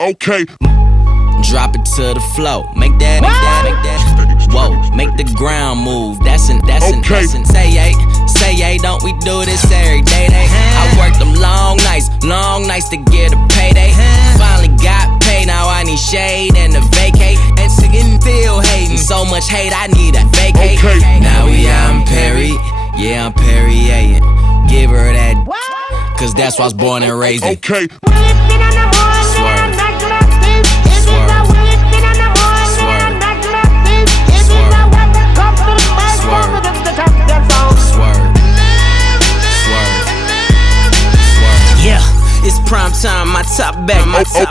Okay. Drop it to the floor. Make that. Whoa, make the ground move. That's an. Say yay, don't we do this every day? I worked them long nights to get a payday. Finally got paid, now I need shade and a vacate. And still hating, so much hate, I need a vacate. Okay. Now we out in Perry, yeah, I'm Perrier. Give her that, cause that's why I was born and raised in. Okay. It's prime time, my top back,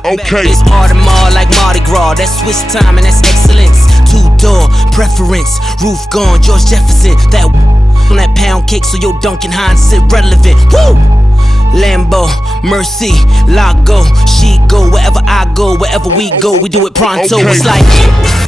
Okay. It's Audemars like Mardi Gras, that's Swiss time and that's excellence. Two-door preference, roof gone, George Jefferson. That on that pound cake, so your Duncan Hines sit relevant. Woo! Lambo, Mercy, Lago, she go wherever I go, wherever we go, we do it pronto. Okay. It's like.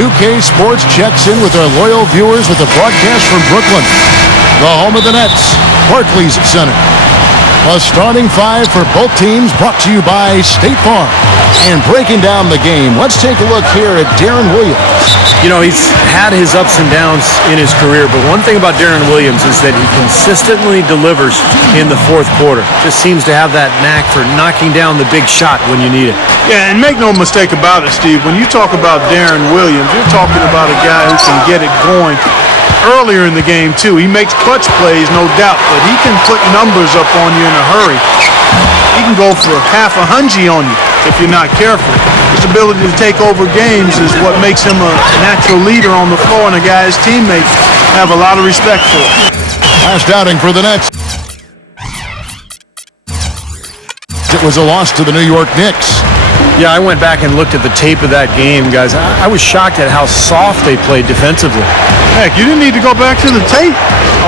UK Sports checks in with our loyal viewers with a broadcast from Brooklyn, the home of the Nets, Barclays Center. A starting five for both teams brought to you by State Farm. And breaking down the game, let's take a look here at Darren Williams. You know, he's had his ups and downs in his career, but one thing about Darren Williams is that he consistently delivers in the fourth quarter. Just seems to have that knack for knocking down the big shot when you need it. Yeah, and make no mistake about it, Steve. When you talk about Darren Williams, you're talking about a guy who can get it going earlier in the game, too. He makes clutch plays, no doubt, but he can put numbers up on you in a hurry. He can go for half a hundred on you if you're not careful. His ability to take over games is what makes him a natural leader on the floor and a guy his teammates have a lot of respect for. Last outing for the Nets. It was a loss to the New York Knicks. Yeah, I went back and looked at the tape of that game, guys. I was shocked at how soft they played defensively. Heck, you didn't need to go back to the tape.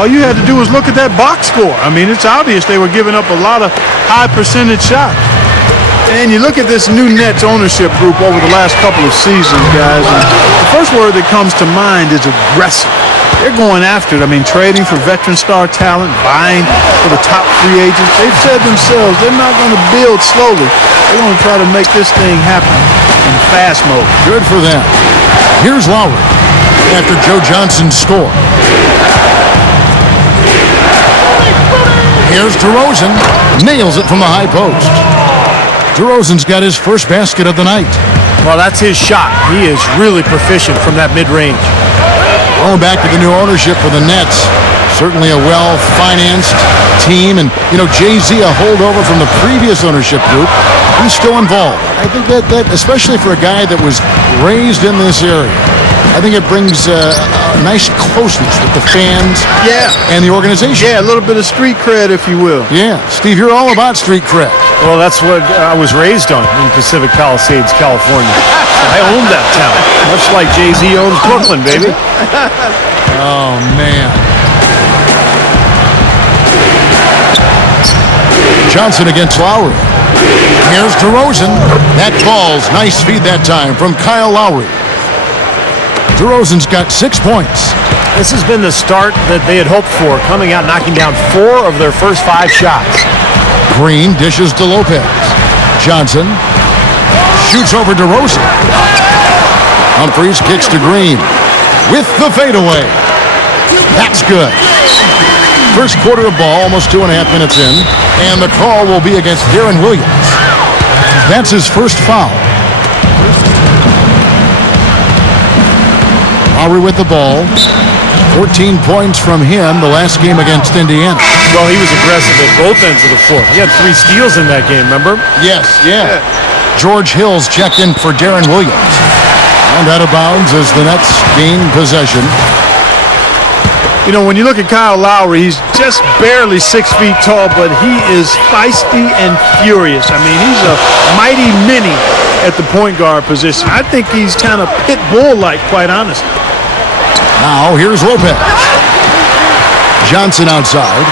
All you had to do was look at that box score. I mean, it's obvious they were giving up a lot of high percentage shots. And you look at this new Nets ownership group over the last couple of seasons, guys, and the first word that comes to mind is aggressive. They're going after it. I mean, trading for veteran star talent, buying for the top free agents. They've said themselves they're not going to build slowly. They're going to try to make this thing happen in fast mode. Good for them. Here's Lowry after Joe Johnson's score. Here's DeRozan. Nails it from the high post. DeRozan's got his first basket of the night. Well, that's his shot. He is really proficient from that mid-range. Going back to the new ownership for the Nets. Certainly a well-financed team. And, you know, Jay-Z, a holdover from the previous ownership group, he's still involved. I think that especially for a guy that was raised in this area, I think it brings a nice closeness with the fans and the organization. Yeah, a little bit of street cred, if you will. Yeah. Steve, you're all about street cred. Well, that's what I was raised on in Pacific Palisades, California. I own that town, much like Jay-Z owns Brooklyn, baby. Oh, man. Johnson against Lowry. Here's DeRozan. That falls. Nice feed that time from Kyle Lowry. DeRozan's got 6 points. This has been the start that they had hoped for, coming out knocking down 4 of their first 5 shots. Green dishes to Lopez. Johnson shoots over DeRozan. Humphries kicks to Green with the fadeaway. That's good. First quarter of ball, almost 2.5 minutes in, and the call will be against Darren Williams. That's his first foul. Lowry with the ball. 14 points from him the last game against Indiana. Well, he was aggressive at both ends of the floor. He had 3 steals in that game, remember? Yes, yeah. George Hill's checked in for Darren Williams. And out of bounds as the Nets gain possession. You know, when you look at Kyle Lowry, he's just barely 6 feet tall, but he is feisty and furious. I mean, he's a mighty mini at the point guard position. I think he's kind of pit bull-like, quite honestly. Now here's Lopez. Johnson outside.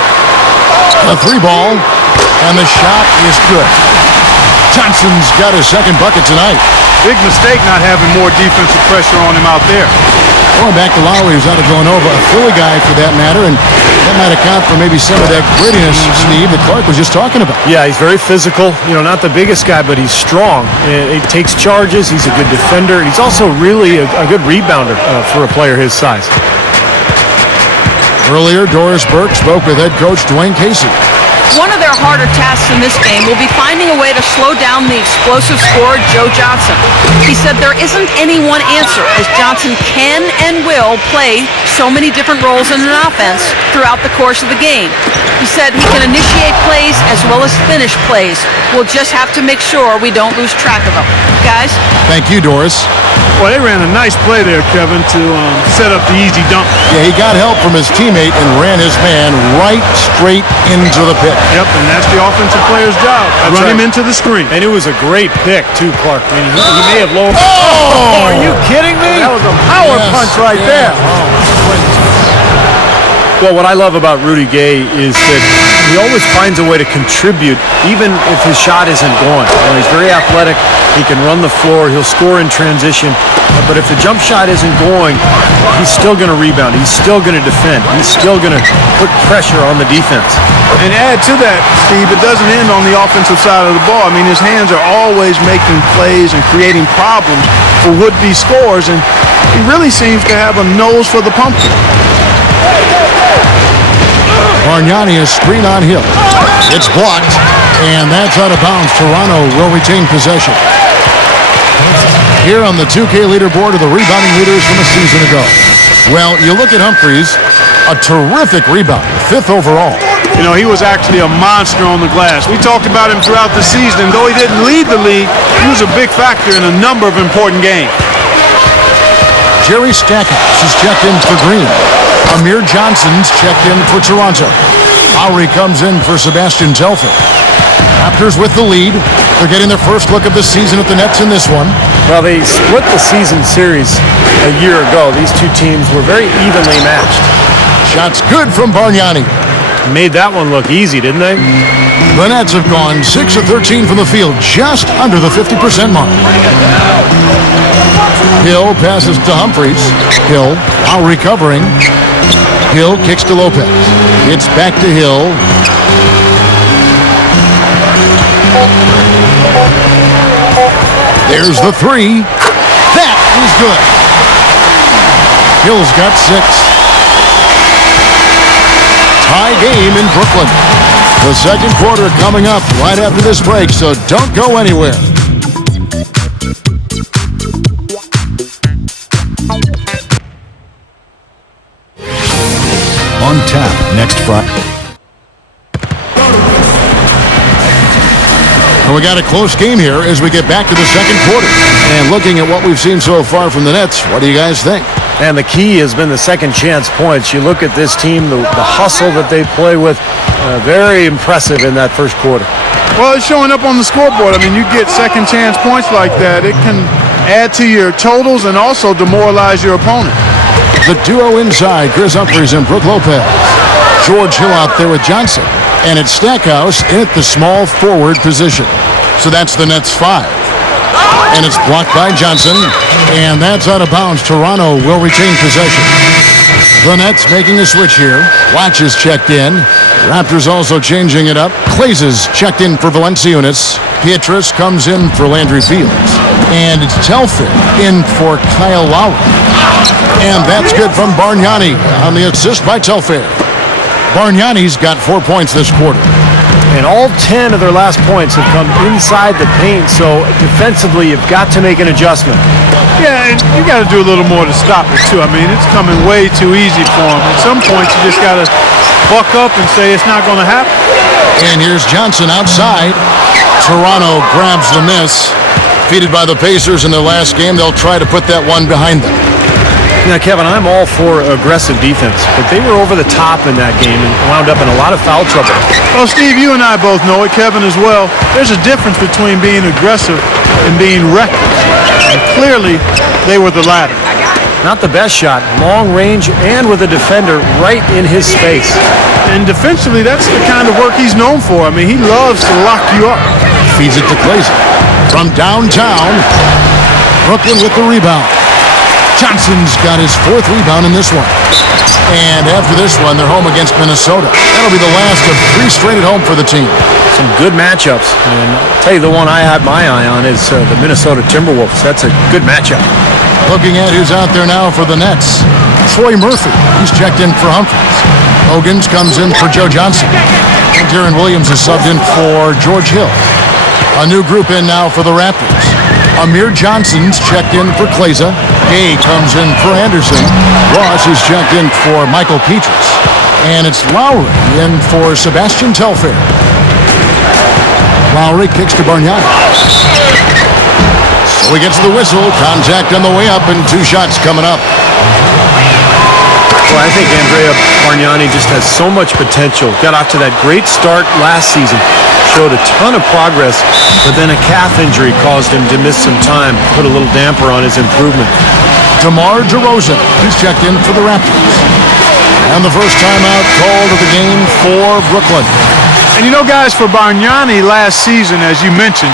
A 3-ball, and the shot is good. Johnson's got his second bucket tonight. Big mistake not having more defensive pressure on him out there. Going back to Lowry, who's out of Villanova, a Philly guy for that matter, and that might account for maybe some of that grittiness, Steve, that Clark was just talking about. Yeah, he's very physical. You know, not the biggest guy, but he's strong. He takes charges. He's a good defender. He's also really a good rebounder for a player his size. Earlier, Doris Burke spoke with head coach Dwayne Casey. One of their harder tasks in this game will be finding a way to slow down the explosive scorer, Joe Johnson. He said there isn't any one answer, as Johnson can and will play so many different roles in an offense throughout the course of the game. He said he can initiate plays as well as finish plays. We'll just have to make sure we don't lose track of them. Guys? Thank you, Doris. Well, they ran a nice play there, Kevin, to set up the easy dunk. Yeah, he got help from his teammate and ran his man right straight into the pit. Yep, and that's the offensive player's job. Run him into the screen. And it was a great pick, too, Clark. I mean, he may have lowered. Oh! Are you kidding me? That was a power punch right there. Well, what I love about Rudy Gay is that he always finds a way to contribute, even if his shot isn't going. You know, he's very athletic. He can run the floor. He'll score in transition. But if the jump shot isn't going, he's still going to rebound. He's still going to defend. He's still going to put pressure on the defense. And add to that, Steve, it doesn't end on the offensive side of the ball. I mean, his hands are always making plays and creating problems for would-be scorers, and he really seems to have a nose for the pumpkin. Bargnani is screen on Hill. It's blocked, and that's out of bounds. Toronto will retain possession. Here on the 2K leaderboard are the rebounding leaders from a season ago. Well, you look at Humphries, a terrific rebounder, 5th overall. You know, he was actually a monster on the glass. We talked about him throughout the season, and though he didn't lead the league, he was a big factor in a number of important games. Jerry Stackhouse is checked in for Green. Amir Johnson's checked in for Toronto. Lowry comes in for Sebastian Telfair. Raptors with the lead. They're getting their first look of the season at the Nets in this one. Well, they split the season series a year ago. These two teams were very evenly matched. Shots good from Bargnani. Made that one look easy, didn't they? The Nets have gone 6 of 13 from the field, just under the 50% mark. Hill passes to Humphries. Hill, now recovering. Hill kicks to Lopez. It's back to Hill. There's the 3. That is good. Hill's got 6. Tie game in Brooklyn. The second quarter coming up right after this break, so don't go anywhere. On tap next Friday. And we got a close game here as we get back to the second quarter. And looking at what we've seen so far from the Nets, what do you guys think? And the key has been the second chance points. You look at this team, the hustle that they play with, very impressive in that first quarter. Well, it's showing up on the scoreboard. I mean, you get second chance points like that, it can add to your totals and also demoralize your opponent. The duo inside, Chris Humphries and Brook Lopez. George Hill out there with Johnson. And it's Stackhouse in at the small forward position. So that's the Nets 5. And it's blocked by Johnson. And that's out of bounds. Toronto will retain possession. The Nets making a switch here. Watch is checked in. Raptors also changing it up. Clays is checked in for Valanciunas. Pietrus comes in for Landry Fields. And it's Telfair in for Kyle Lowry. And that's good from Bargnani on the assist by Telfair. Bargnani's got 4 points this quarter. And all 10 of their last points have come inside the paint, so defensively you've got to make an adjustment. Yeah, and you got to do a little more to stop it, too. I mean, it's coming way too easy for them. At some points, you just got to buck up and say it's not going to happen. And here's Johnson outside. Toronto grabs the miss. Defeated by the Pacers in their last game, they'll try to put that one behind them. Now, Kevin, I'm all for aggressive defense, but they were over the top in that game and wound up in a lot of foul trouble. Well, Steve, you and I both know it, Kevin as well. There's a difference between being aggressive and being reckless. And clearly, they were the latter. Not the best shot, long range and with a defender right in his face. And defensively, that's the kind of work he's known for. I mean, he loves to lock you up. Feeds it to Glazer. From downtown, Brooklyn with the rebound. Johnson's got his 4th rebound in this one. And after this one, they're home against Minnesota. That'll be the last of 3 straight at home for the team. Some good matchups. And I'll tell you, the one I had my eye on is the Minnesota Timberwolves. That's a good matchup. Looking at who's out there now for the Nets. Troy Murphy, he's checked in for Humphries. Hogans comes in for Joe Johnson. And Darren Williams is subbed in for George Hill. A new group in now for the Raptors. Amir Johnson's checked in for Kleza. Gay comes in for Anderson. Ross is checked in for Michael Petrus. And it's Lowry in for Sebastian Telfair. Lowry kicks to Bargnani. So he gets the whistle. Contact on the way up and 2 shots coming up. Well, I think Andrea Bargnani just has so much potential. Got off to that great start last season. Showed a ton of progress, but then a calf injury caused him to miss some time. Put a little damper on his improvement. DeMar DeRozan, he's checked in for the Raptors. And the first timeout called of the game for Brooklyn. And you know, guys, for Bargnani last season, as you mentioned,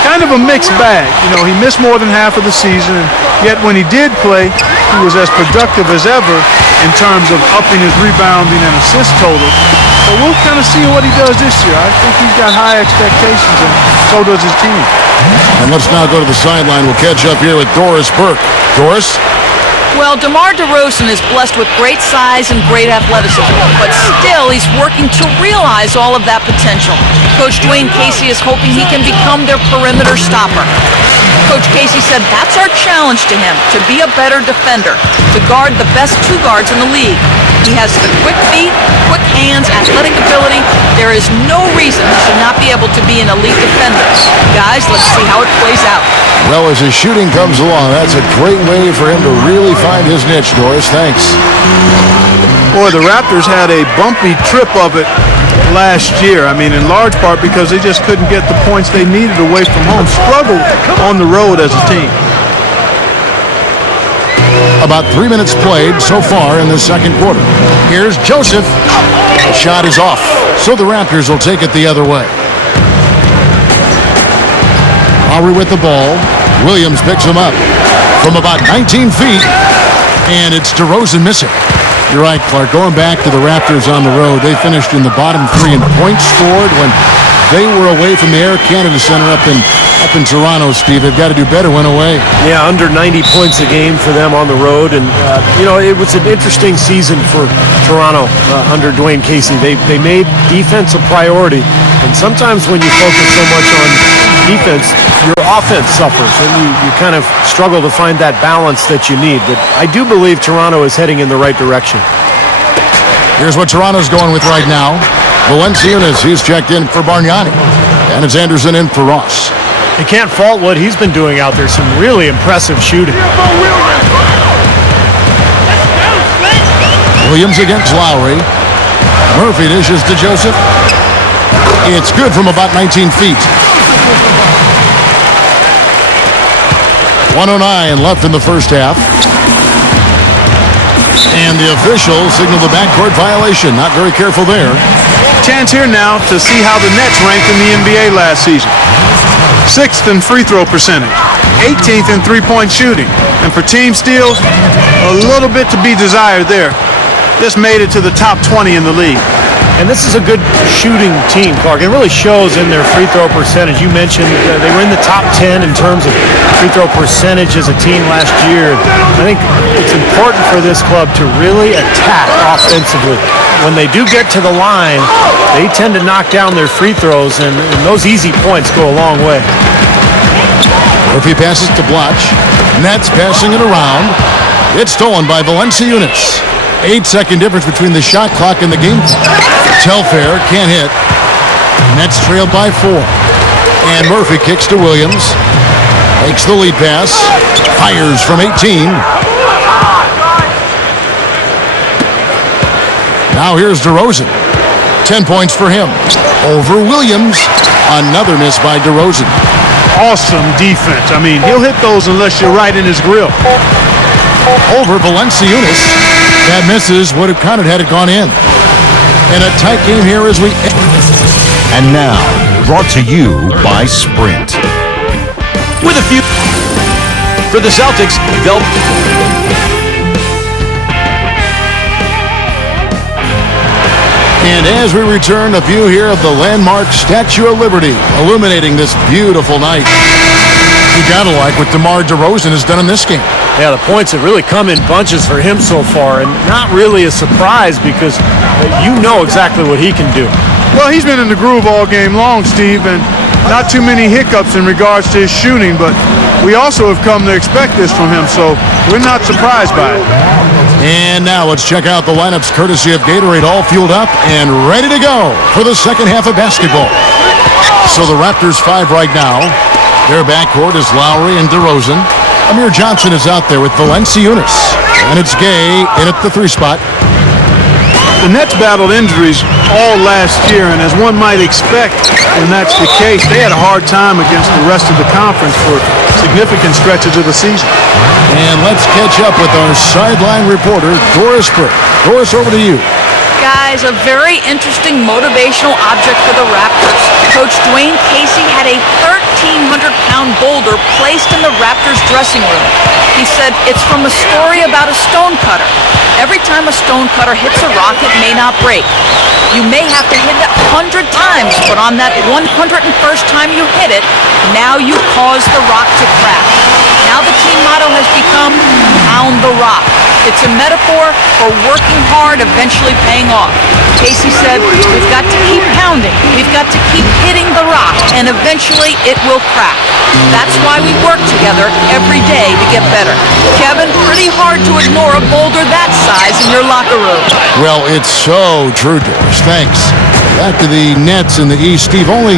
kind of a mixed bag. You know, he missed more than half of the season, and yet when he did play, he was as productive as ever in terms of upping his rebounding and assist total. So we'll kind of see what he does this year. I think he's got high expectations, and so does his team. And let's now go to the sideline. We'll catch up here with Doris Burke. Doris? Well, DeMar DeRozan is blessed with great size and great athleticism, but still he's working to realize all of that potential. Coach Dwayne Casey is hoping he can become their perimeter stopper. Coach Casey said that's our challenge to him, to be a better defender, to guard the best 2 guards in the league. He has the quick feet, quick hands, athletic ability. There is no reason he should not be able to be an elite defender. Guys, let's see how it plays out. Well, as his shooting comes along, that's a great way for him to really find his niche, Doris. Thanks. Boy, the Raptors had a bumpy trip of it last year. I mean, in large part because they just couldn't get the points they needed away from home. Struggled on the road as a team. About 3 minutes played so far in the second quarter. Here's Joseph. The shot is off, so the Raptors will take it the other way. Lowry with the ball. Williams picks him up from about 19 feet, and it's DeRozan missing. You're right, Clark. Going back to the Raptors on the road, they finished in the bottom 3 in points scored when they were away from the Air Canada Center up in Toronto, Steve. They've got to do better when away. Yeah, under 90 points a game for them on the road. And, it was an interesting season for Toronto under Dwayne Casey. They made defense a priority. And sometimes when you focus so much on defense, your offense suffers. And you kind of struggle to find that balance that you need. But I do believe Toronto is heading in the right direction. Here's what Toronto's going with right now. Valenciunas, he's checked in for Bargnani. And it's Anderson in for Ross. You can't fault what he's been doing out there. Some really impressive shooting. Williams against Lowry. Murphy dishes to Joseph. It's good from about 19 feet. 1:09 left in the first half. And the officials signal the backcourt violation. Not very careful there. Chance here now to see how the Nets ranked in the NBA last season. 6th in free throw percentage, 18th in three-point shooting. And for team steals, a little bit to be desired there. Just made it to the top 20 in the league. And this is a good shooting team, Clark. It really shows in their free throw percentage. You mentioned they were in the top 10 in terms of free throw percentage as a team last year. I think it's important for this club to really attack offensively. When they do get to the line, they tend to knock down their free throws, and those easy points go a long way. Murphy passes to Blotch. Nets passing it around. It's stolen by Valenciunas. 8-second difference between the shot clock and the game clock. Telfair can't hit. Nets trailed by 4. And Murphy kicks to Williams. Takes the lead pass. Fires from 18. Now here's DeRozan. 10 points for him. Over Williams. Another miss by DeRozan. Awesome defense. I mean, he'll hit those unless you're right in his grill. Over Valanciunas. That misses. Would have counted had it gone in. And a tight game here as we... And now, brought to you by Sprint. With a few for the Celtics, they'll... And as we return, a view here of the landmark Statue of Liberty, illuminating this beautiful night. You gotta like what DeMar DeRozan has done in this game. Yeah, the points have really come in bunches for him so far, and not really a surprise because you know exactly what he can do. Well, he's been in the groove all game long, Steve, and not too many hiccups in regards to his shooting, but we also have come to expect this from him, so we're not surprised by it. And now let's check out the lineups courtesy of Gatorade, all fueled up and ready to go for the second half of basketball. So the Raptors 5 right now. Their backcourt is Lowry and DeRozan. Amir Johnson is out there with Valanciunas. And it's Gay in at the 3 spot. The Nets battled injuries all last year, and as one might expect when that's the case, they had a hard time against the rest of the conference for significant stretches of the season. And let's catch up with our sideline reporter, Doris Burke. Doris, over to you. Guys, a very interesting motivational object for the Raptors. Coach Dwayne Casey had a 1,300-pound boulder placed in the Raptors dressing room. He said it's from a story about a stonecutter. Every time a stonecutter hits a rock, it may not break. You may have to hit it 100 times, but on that 101st time you hit it, now you cause the rock to crack. Now the team motto has become pound the rock. It's a metaphor for working hard, eventually paying off. Casey said, we've got to keep pounding. We've got to keep hitting the rock, and eventually it will crack. That's why we work together every day to get better. Kevin, pretty hard to ignore a boulder that size in your locker room. Well, it's so true, Doris. Thanks. Back to the Nets in the East. Steve only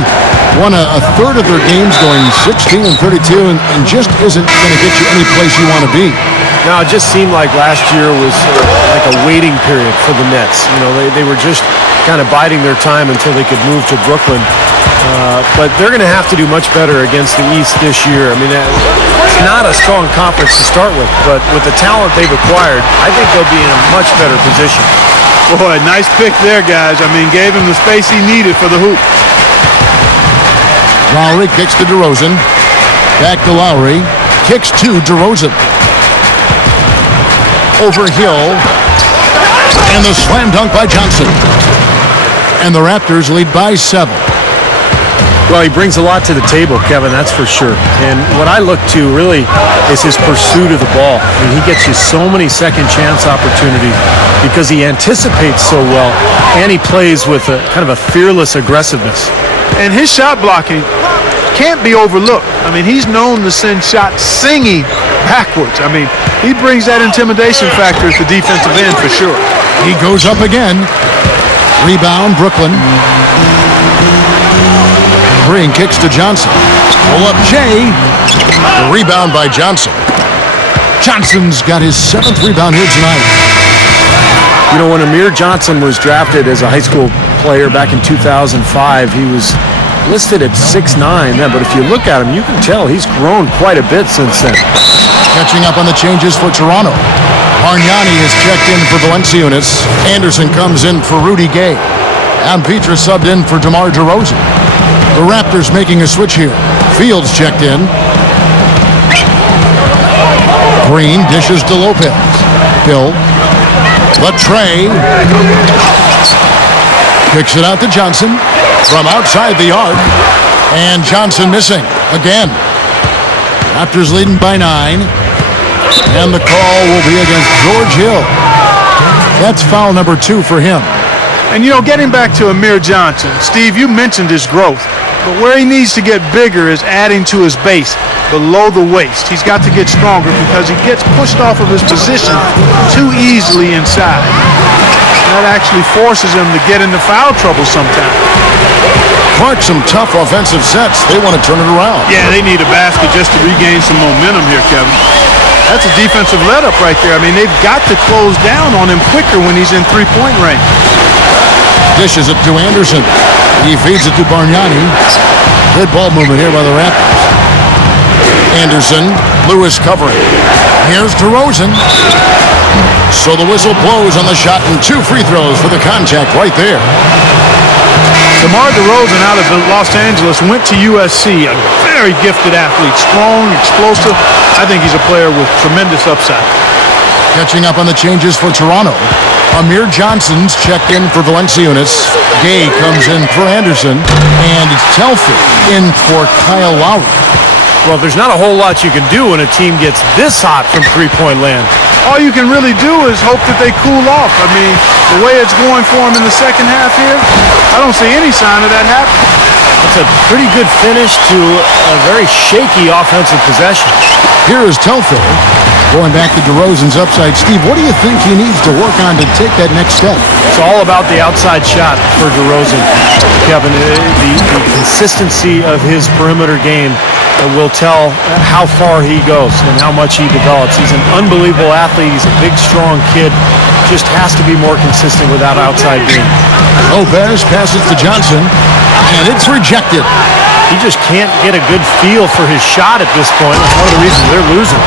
won a third of their games, going 16-32, and just isn't going to get you any place you want to be. Now, it just seemed like last year was like a waiting period for the Nets. You know, they were just kind of biding their time until they could move to Brooklyn. But they're going to have to do much better against the East this year. I mean, it's not a strong conference to start with, but with the talent they've acquired, I think they'll be in a much better position. Boy, nice pick there, guys. I mean, gave him the space he needed for the hoop. Lowry kicks to DeRozan. Back to Lowry. Kicks to DeRozan. Over Hill. And the slam dunk by Johnson. And the Raptors lead by 7. Well, he brings a lot to the table, Kevin, that's for sure. And what I look to really is his pursuit of the ball. I mean, he gets you so many second chance opportunities because he anticipates so well, and he plays with a kind of a fearless aggressiveness. And his shot blocking can't be overlooked. I mean, he's known to send shots singing backwards. I mean, he brings that intimidation factor at the defensive end for sure. He goes up again. Rebound, Brooklyn. Green kicks to Johnson. Pull up Jay. The rebound by Johnson. Johnson's got his 7th rebound here tonight. You know, when Amir Johnson was drafted as a high school player back in 2005, he was listed at 6'9", but if you look at him, you can tell he's grown quite a bit since then. Catching up on the changes for Toronto. Bargnani is checked in for Valanciunas. Anderson comes in for Rudy Gay. And Petra subbed in for DeMar DeRozan. The Raptors making a switch here. Fields checked in. Green dishes to Lopez. Hill. Latrey. Kicks it out to Johnson from outside the arc. And Johnson missing again. Raptors leading by 9. And the call will be against George Hill. That's foul number 2 for him. And, you know, getting back to Amir Johnson, Steve, you mentioned his growth. But where he needs to get bigger is adding to his base below the waist. He's got to get stronger because he gets pushed off of his position too easily inside. That actually forces him to get into foul trouble sometimes. Clark, some tough offensive sets. They want to turn it around. Yeah, they need a basket just to regain some momentum here, Kevin. That's a defensive let-up right there. I mean, they've got to close down on him quicker when he's in three-point range. Dishes it to Anderson. He feeds it to Bargnani. Good ball movement here by the Raptors. Anderson, Lewis covering. Here's DeRozan. So the whistle blows on the shot and 2 free throws for the contact right there. DeMar DeRozan out of Los Angeles went to USC, a very gifted athlete, strong, explosive. I think he's a player with tremendous upside. Catching up on the changes for Toronto. Amir Johnson's checked in for Valanciunas. Gay comes in for Anderson. And it's Telfair in for Kyle Lowry. Well, there's not a whole lot you can do when a team gets this hot from three-point land. All you can really do is hope that they cool off. I mean, the way it's going for them in the second half here, I don't see any sign of that happening. It's a pretty good finish to a very shaky offensive possession. Here is Telfair. Going back to DeRozan's upside. Steve, what do you think he needs to work on to take that next step? It's all about the outside shot for DeRozan. Kevin, the consistency of his perimeter game will tell how far he goes and how much he develops. He's an unbelievable athlete. He's a big, strong kid. Just has to be more consistent with that outside game. Lopez passes to Johnson, and it's rejected. He just can't get a good feel for his shot at this point. That's one of the reasons they're losing.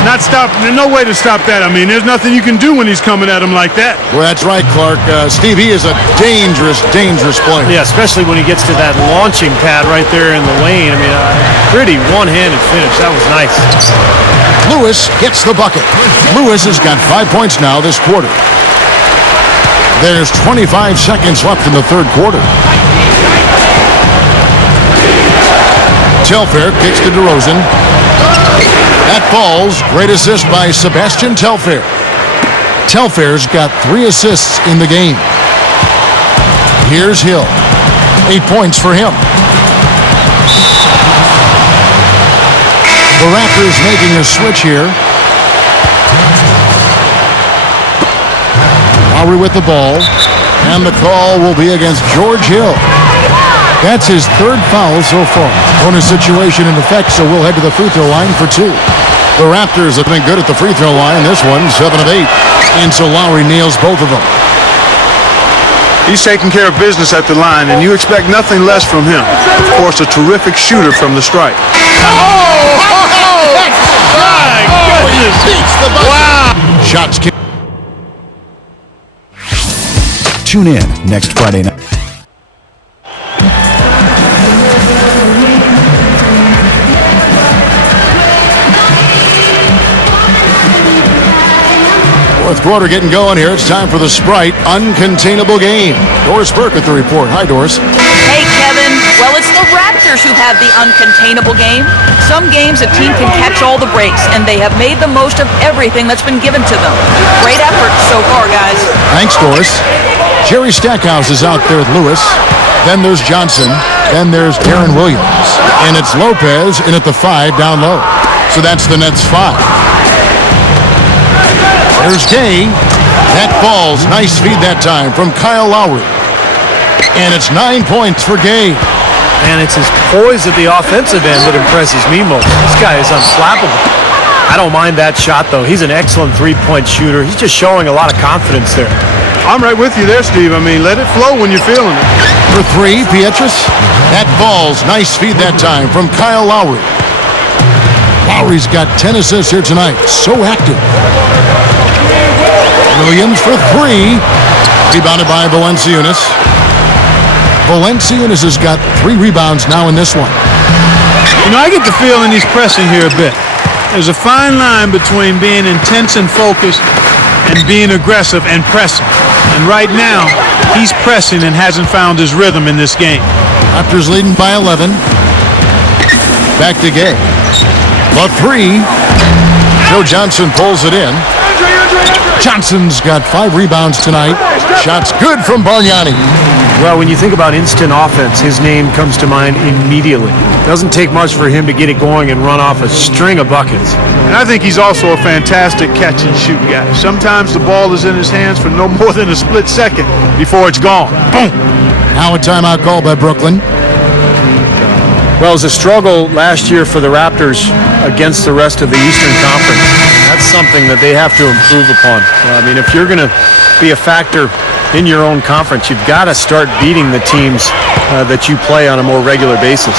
There's no way to stop that. I mean, there's nothing you can do when he's coming at him like that. Well, that's right, Clark. Steve, he is a dangerous, dangerous player. Yeah, especially when he gets to that launching pad right there in the lane. I mean, pretty one-handed finish. That was nice. Lewis gets the bucket. Lewis has got 5 points now this quarter. There's 25 seconds left in the third quarter. Telfair kicks to DeRozan. That falls. Great assist by Sebastian Telfair. Telfair's got 3 assists in the game. Here's Hill. 8 points for him. The Raptors making a switch here. Lowry with the ball. And the call will be against George Hill. That's his 3rd foul so far. Bonus situation in effect, so we'll head to the free throw line for 2. The Raptors have been good at the free throw line. This one, 7 of 8. And so Lowry nails both of them. He's taking care of business at the line, and you expect nothing less from him. Of course, a terrific shooter from the stripe. Wow! Shots kicked. Tune in next Friday night. Fourth quarter getting going here. It's time for the Sprite Uncontainable Game. Doris Burke with the report. Hi, Doris. Hey, Kevin. Well, it's the Raptors who have the uncontainable game. Some games a team can catch all the breaks, and they have made the most of everything that's been given to them. Great effort so far, guys. Thanks, Doris. Jerry Stackhouse is out there with Lewis. Then there's Johnson. Then there's Darren Williams. And it's Lopez in at the 5 down low. So that's the Nets' 5. There's Gay. That falls. Nice feed that time from Kyle Lowry. And it's 9 points for Gay. And it's his poise at the offensive end that impresses me most. This guy is unflappable. I don't mind that shot, though. He's an excellent three-point shooter. He's just showing a lot of confidence there. I'm right with you there, Steve. I mean, let it flow when you're feeling it. For 3, Pietrus. That falls. Nice feed that time from Kyle Lowry. Lowry's got 10 assists here tonight. So active. Williams for 3. Rebounded by Valanciunas. Valanciunas has got 3 rebounds now in this one. You know, I get the feeling he's pressing here a bit. There's a fine line between being intense and focused and being aggressive and pressing. And right now, he's pressing and hasn't found his rhythm in this game. Raptors leading by 11. Back to Gay. The 3. Joe Johnson pulls it in. Johnson's got 5 rebounds tonight. Shots good from Bargnani. Well, when you think about instant offense, his name comes to mind immediately. Doesn't take much for him to get it going and run off a string of buckets. And I think he's also a fantastic catch and shoot guy. Sometimes the ball is in his hands for no more than a split second before it's gone. Boom! Now a timeout call by Brooklyn. Well, it was a struggle last year for the Raptors against the rest of the Eastern Conference. that's something that they have to improve upon. I mean, if you're going to be a factor in your own conference, you've got to start beating the teams that you play on a more regular basis.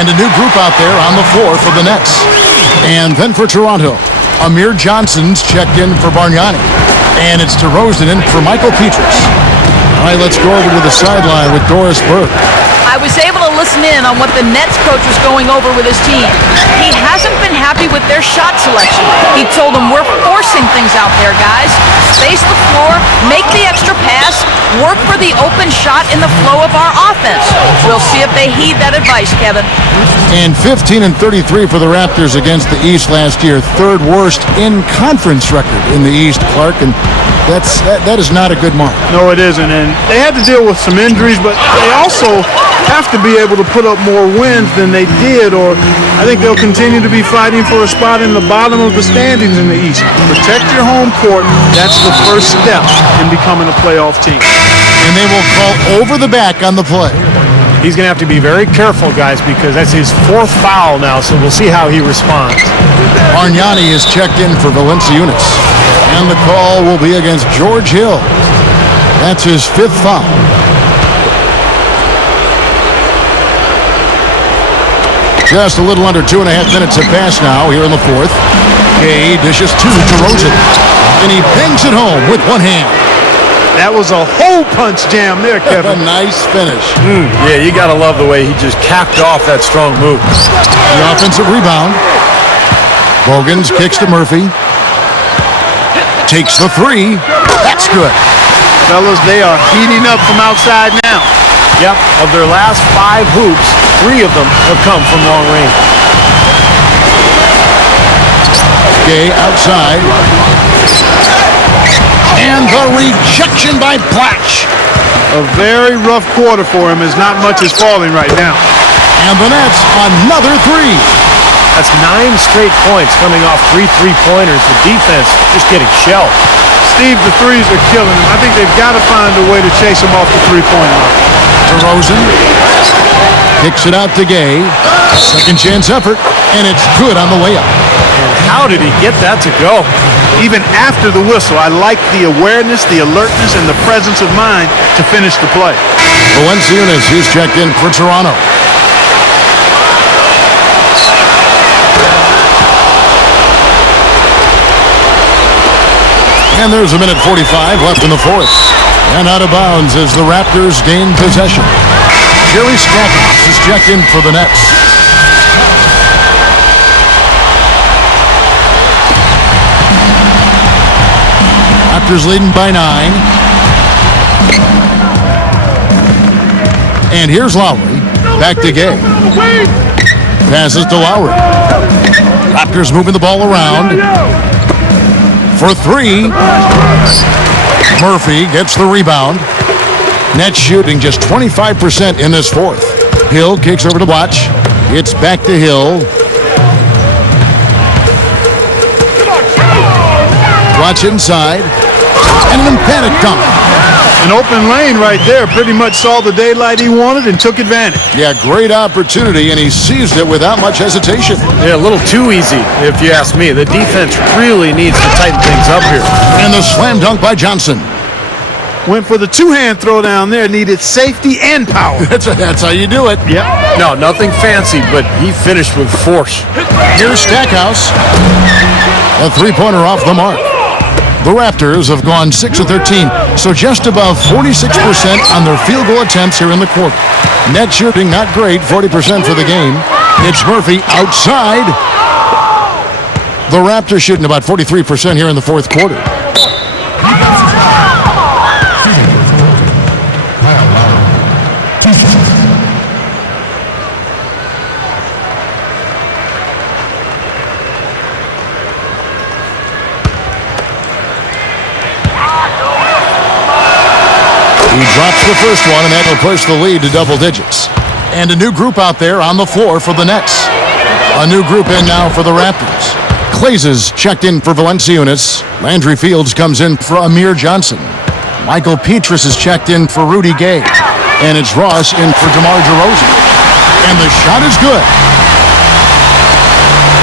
And a new group out there on the floor for the Nets. And then for Toronto, Amir Johnson's checked in for Bargnani. And it's DeRozan in for Michael Petras. All right, let's go over to the sideline with Doris Burke. I was able to listen in on what the Nets coach was going over with his team. He hasn't been happy with their shot selection. He told them, we're forcing things out there, guys. Space the floor, make the extra pass, work for the open shot in the flow of our offense. We'll see if they heed that advice, Kevin. And 15-33 for the Raptors against the East last year. Third worst in conference record in the East, Clark. And that is not a good mark. No, it isn't. And they had to deal with some injuries, but they also have to be able to put up more wins than they did, or I think they'll continue to be fighting for a spot in the bottom of the standings in the East. Protect your home court. That's the first step in becoming a playoff team. And they will call over the back on the play. He's going to have to be very careful, guys, because that's his fourth foul now, so we'll see how he responds. Bargnani is checked in for Valanciunas. And the call will be against George Hill. That's his fifth foul. Just a little under 2.5 minutes have passed now here in the fourth. Gay dishes to DeRozan. And he bangs it home with one hand. That was a hole punch jam there, Kevin. A nice finish. Yeah, you got to love the way he just capped off that strong move. The offensive rebound. Bogans kicks to Murphy. Takes the three. That's good. Fellas, they are heating up from outside now. Yep, of their last 5 hoops, 3 of them have come from long range. Gay outside. And the rejection by Platch. A very rough quarter for him as not much is falling right now. And the Nets, another 3. That's 9 straight points coming off 3 3-pointers. The defense just getting shelled. Steve, the threes are killing him. I think they've got to find a way to chase him off the three-point line. DeRozan kicks it out to Gay. Second chance effort, and it's good on the way up. And how did he get that to go? Even after the whistle, I like the awareness, the alertness, and the presence of mind to finish the play. Valanciunas, he's checked in for Toronto. And there's a minute 45 left in the fourth. And out of bounds as the Raptors gain possession. Jerry Stackhouse is checked in for the Nets. Raptors leading by 9. And here's Lowry. Back to Gay. Passes to Lowry. Raptors moving the ball around. For 3. Murphy gets the rebound. Nets shooting just 25% in this fourth. Hill kicks over to Watch. It's back to Hill. Watch inside. And an emphatic dunk. An open lane right there. Pretty much saw the daylight he wanted and took advantage. Yeah, great opportunity, and he seized it without much hesitation. Yeah, a little too easy, if you ask me. The defense really needs to tighten things up here. And the slam dunk by Johnson. Went for the two-hand throw down there. Needed safety and power. That's how you do it. Yep. No, nothing fancy, but he finished with force. Here's Stackhouse. A three-pointer off the mark. The Raptors have gone 6 of 13, so just above 46% on their field goal attempts here in the quarter. Net shooting not great, 40% for the game. It's Murphy outside. The Raptors shooting about 43% here in the fourth quarter. He drops the first one, and that will push the lead to double digits. And a new group out there on the floor for the Nets. A new group in now for the Raptors. Clays checked in for Valanciunas. Landry Fields comes in for Amir Johnson. Michael Petras is checked in for Rudy Gay. And it's Ross in for DeMar DeRozan. And the shot is good.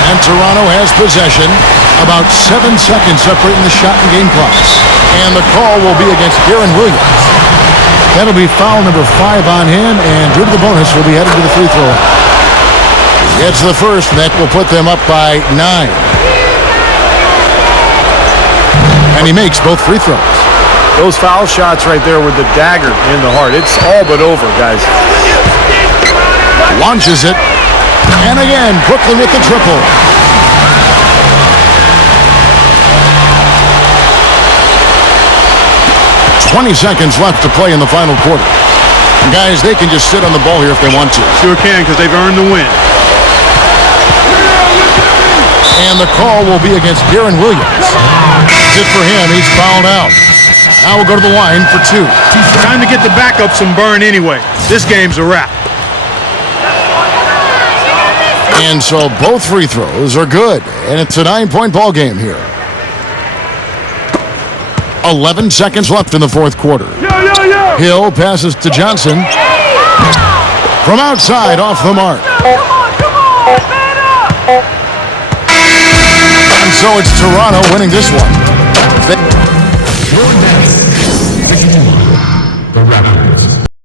And Toronto has possession. About 7 seconds separating the shot and game clocks. And the call will be against Darren Williams. That'll be foul number 5 on him, and due to the bonus, will be headed to the free throw line. Gets the first, and that will put them up by 9. And he makes both free throws. Those foul shots right there were the dagger in the heart. It's all but over, guys. Launches it. And again, Brooklyn with the triple. "20 seconds left to play in the final quarter. Guys, they can just sit on the ball here if they want to. Sure can, because they've earned the win. And the call will be against Darren Williams. That's it for him. He's fouled out. Now we'll go to the line for 2. Time to get the backup some burn anyway. This game's a wrap. And so both free throws are good. And it's a 9-point ball game here. 11 seconds left in the fourth quarter. Hill passes to Johnson. From outside, off the mark. And so it's Toronto winning this one. Your next, the Raptors.